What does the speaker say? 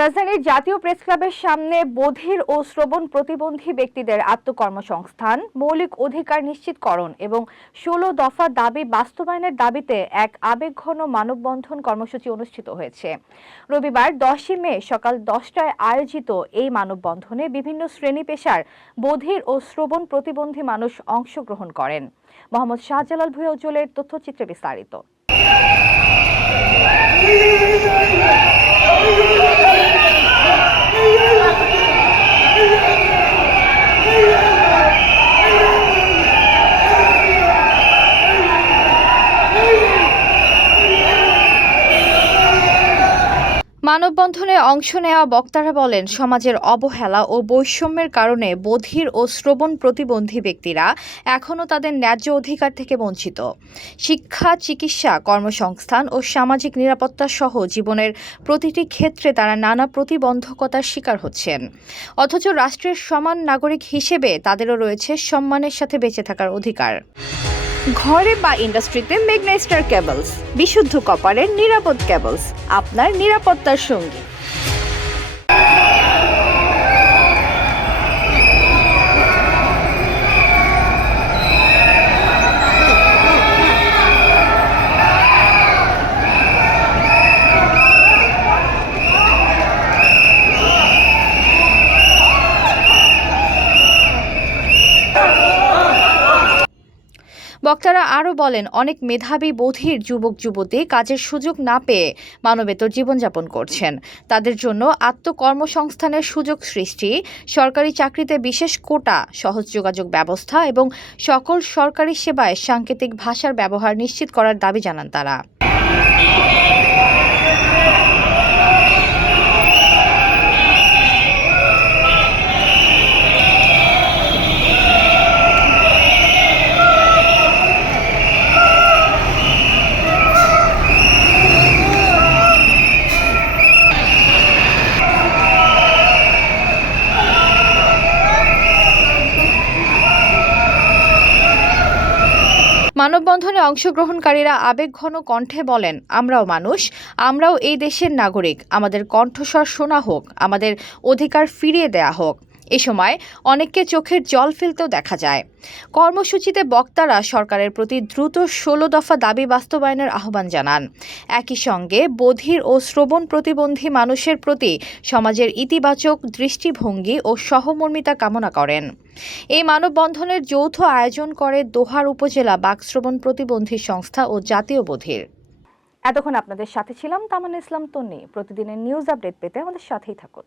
রাজধানীর জাতীয় প্রেস ক্লাবের সামনে বধির ও শ্রবণ প্রতিবন্ধী ব্যক্তিদের আত্মকর্মসংস্থান, মৌলিক অধিকার নিশ্চিতকরণ এবং ১৬ দফা দাবি বাস্তবায়নের দাবিতে এক আবেগঘন মানববন্ধন কর্মসূচি অনুষ্ঠিত হয়েছে। রবিবার ১০ই মে সকাল ১০টায় আয়োজিত এই মানববন্ধনে বিভিন্ন শ্রেণী পেশার বধির ও শ্রবণ প্রতিবন্ধী মানুষ অংশগ্রহণ করেন। মোহাম্মদ শাহজালাল ভূঁইয়া উজ্জ্বলের তথ্যচিত্রে বিস্তারিত। মানববন্ধনে অংশ নেওয়া বক্তারা বলেন, সমাজের অবহেলা ও বৈষম্যের কারণে বধির ও শ্রবণ প্রতিবন্ধী ব্যক্তিরা এখনও তাদের ন্যায্য অধিকার থেকে বঞ্চিত। শিক্ষা, চিকিৎসা, কর্মসংস্থান ও সামাজিক নিরাপত্তা সহ জীবনের প্রতিটি ক্ষেত্রে তারা নানা প্রতিবন্ধকতার শিকার হচ্ছেন। অথচ রাষ্ট্রের সমান নাগরিক হিসেবে তাদেরও রয়েছে সম্মানের সাথে বেঁচে থাকার অধিকার। ঘরে বা ইন্ডাস্ট্রিতে মেঘনা স্টার কেবলস, বিশুদ্ধ কপারের নিরাপদ কেবলস, আপনার নিরাপত্তার সঙ্গী। বক্তারা আরও বলেন, অনেক মেধাবী বধির যুবক যুবতী কাজের সুযোগ না পেয়ে মানবেতর জীবনযাপন করছেন। তাদের জন্য আত্মকর্মসংস্থানের সুযোগ সৃষ্টি, সরকারি চাকরিতে বিশেষ কোটা, সহজ যোগাযোগ ব্যবস্থা এবং সকল সরকারি সেবায় সাংকেতিক ভাষার ব্যবহার নিশ্চিত করার দাবি জানান তারা। মানববন্ধনে অংশগ্রহণকারীরা আবেগঘন কণ্ঠে বলেন, আমরাও মানুষ, আমরাও এই দেশের নাগরিক, আমাদের কণ্ঠস্বর শোনা হোক, আমাদের অধিকার ফিরিয়ে দেয়া হোক। এ সময় অনেককে চোখের জল ফেলতেও দেখা যায়। কর্মসূচিতে বক্তারা সরকারের প্রতি দ্রুত ১৬ দফা দাবি বাস্তবায়নের আহ্বান জানান। একই সঙ্গে বধির ও শ্রবণ প্রতিবন্ধী মানুষের প্রতি সমাজের ইতিবাচক দৃষ্টিভঙ্গি ও সহমর্মিতা কামনা করেন। এই মানববন্ধনের যৌথ আয়োজন করে দোহার উপজেলা বাকশ্রবণ প্রতিবন্ধী সংস্থা ও জাতীয় বধির। এতক্ষণ আপনাদের সাথে ছিলাম তামান্না ইসলাম তন্নি। প্রতিদিনের নিউজ আপডেট পেতে আমাদের সাথেই থাকুন।